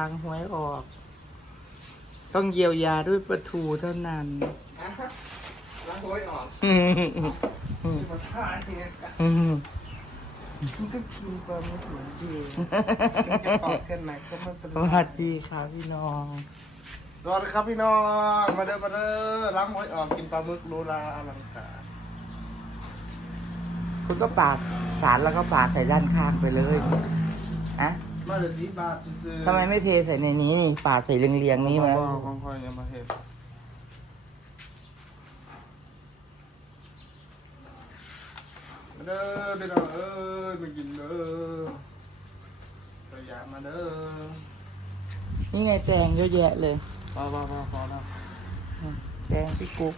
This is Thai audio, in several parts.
ล้างหวยออก ต้องเยียวยาด้วยปลาทูเท่านั้นล้างโวยออกมาท่าเนี่ยฉันก็กินปลาหมึกเหมือนเจจะปอกแค่ไหนก็ไม่เป็นสไรวัสดีค่ะพี่น้อง สวัสดีครับพี่น้อง มาเด้อมาเด้อล้างโวยออกกินปลาหมึกโลลาอลังการคุณก็ปาดสารแล้วก็ปาดใส่ด้านข้างไปเลยอะ มาเดือสีบาทซื้อทำไมไม่เทใส่ในนี้นี่ปาดใส่เรียงๆนี้ไหมของค่อยยังมาเห็นมาเด้อพี่น้องเอ้ยมากินเด้อประหยัดมาเด้อนี่ไงแตงเยอะแยะเลยพอพอพอพอแล้วแตงพี่กุ๊ก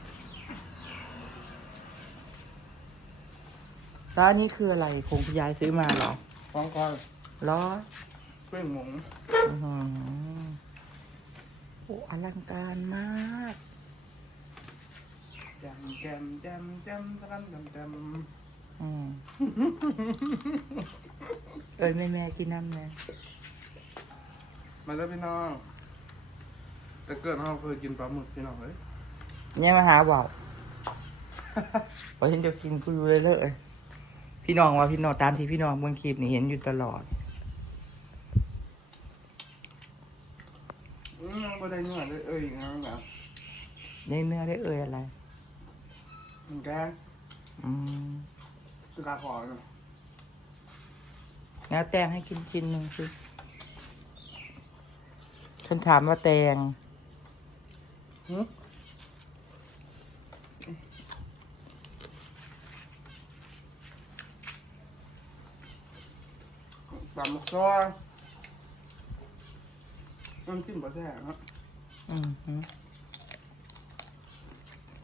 ร้านนี้คืออะไรคงพี่ยายซื้อมาเหรอฟองก่อนเหรอ เพื่อนหมูอื้อหือโอ้อลังการมากแจมแจมแจมแจมแจมแจมแจมอืมเอ้ยแม่แม่กินน้ำนะมาแล้วพี่น้อง แต่เกิดเราเคยกินปลาหมึกพี่น้องเอ้ยเนี่ยมาหาว่าวเพราะฉันจะกินกูอยู่เลยเลยพี่น้องว่าพี่น้องตามที่พี่น้องเมื่อคลิปนี่เห็นอยู่ตลอด อืมไม่ได้เนื้อเลยเอ้ยงั้นแบบได้เนื้อได้เอ่ยอะไรมันแกอืมตุกาขอเนาะแล้วแตงให้กินชิ้นหนึ่งสิฉันถามว่าแตงหึปลาหมึกซอย น้ำจิ้มปลาแท้ครับอืมฮึ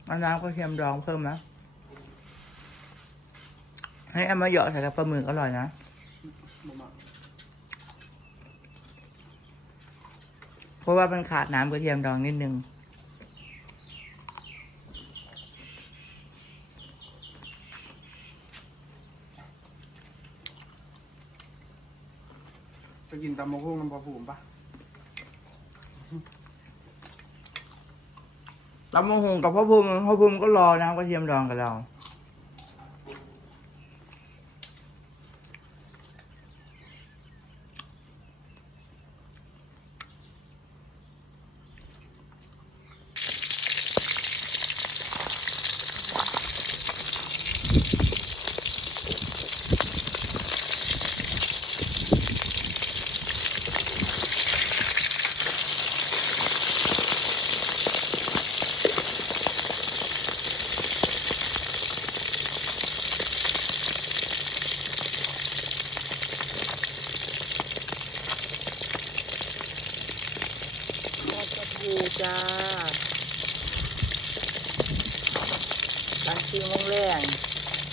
เอาน้ำกระเทียมดองเพิ่มนะ ให้เอามาเหยาะใส่กับปลาหมึกอร่อยนะ บ่มาเพราะว่ามันขาดน้ำกระเทียมดองนิดนึง ไปกินตำมะฮุ่งน้ำปลาผูมปะ ตำมะฮงกับพ่อภูมิพ่อภูมิก็รอน้ำกระเทียมดองกับเรา อดปลาทูจ้าหลังซีมงแรง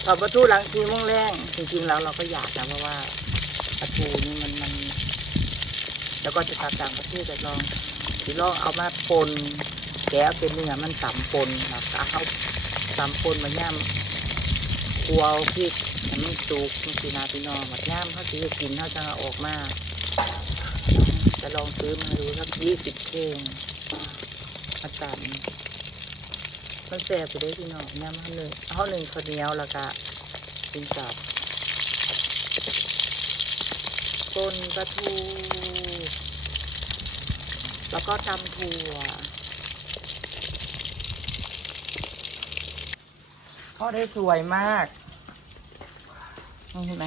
ทอดปลาทูหลังซีมงแรงจริงๆแล้วเราก็อยากนะเพราะว่าปลาทูนี่มันมัน แล้วก็จะตัดต่างประเทศแต่ลองทีลองเอามาปนแกะเอาเป็นเนื้อมันสำปนแล้วก็เอาสำปนมาย่ำครัวพริกห้มันสุกมันสีนาพี่น้องมาย่ำเขาจะกินเขาจะอออกมาจะลองซื้อมาดูสักยี่สิบเพลง มาตัดมันแสบไปได้พี่น้องน้ำมันหนึ่งเอาหนึ่งข้าวเหนียวแล้วก็กินกับต้นปลาทู แล้วก็ตำถั่วทอดได้สวยมากนี่เห็นไหม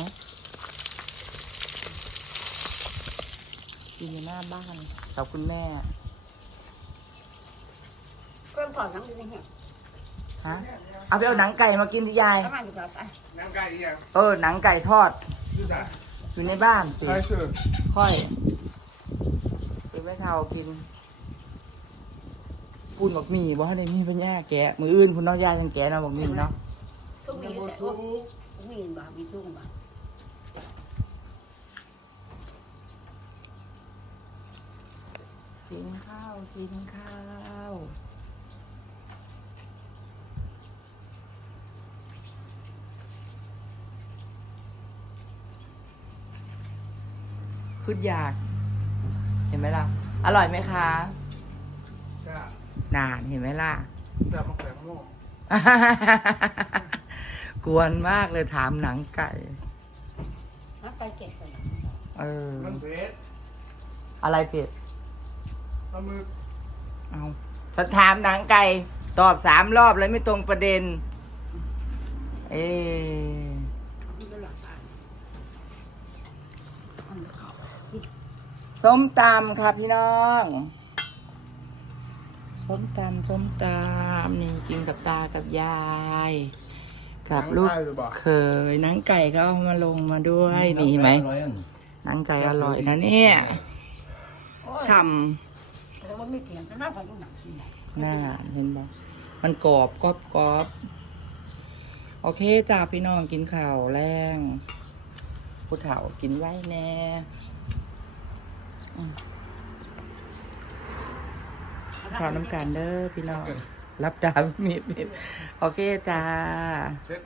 กินอยู่หน้าบ้านกับคุณแม่ ก็ก่อนน้ำมันเนี่ยฮะเอาไปเอาหนังไก่มากินที่ยาย ประมาณดีกว่าไปน้ำไก่อีกอะเออหนังไก่ทอดดูจ้ะอยู่ในบ้านสิ ใช่เชื่อค่อยเป็นไม่เท่ากิน ปูนบอกมีบ่ให้ได้มีปัญญาแกะมืออื่นคุณน้องยายยังแกะเนาะบอกมีเนาะทุกมีแต่โอ้มีบ่ามีทุ่งบ่ากินข้าวกินข้าว คืออยาก เห็นไหมล่ะ อร่อยไหมคะจ้านานเห็นไหมล่ะ จ้ามาแข่งโม่กวนมากเลยถามหนังไก่นักไปเก็บกันเออ มันเผ็ดอะไรเผ็ดปลาหมึกเอาฉันถามหนังไก่ ตอบสามรอบเลยไม่ตรงประเด็น เอ๊ะ มันก็หลักการอันเขา ส้มตำค่ะพี่น้อง ส้มตำส้มตำนี่กินกับตากับยาย กับลูกหนังไก่หรือเปล่าเคยหนังไก่ก็เอามาลงมาด้วยนี่เห็นไหมหนังไก่อร่อยนะเนี่ยโอ้ยฉ่แล้วมันไม่เกี่ยงกันนะของหนักกินำน่าเห็นบ่มันกรอบกรอบกรอบโอเคจ้าพี่น้องกินข้าวแรงผู้เฒ่ากินไว้แน่อืม ข้าวน้ำกันเด้อพี่น้อง รับจ้ามีดโอเคจ้าเผ็ด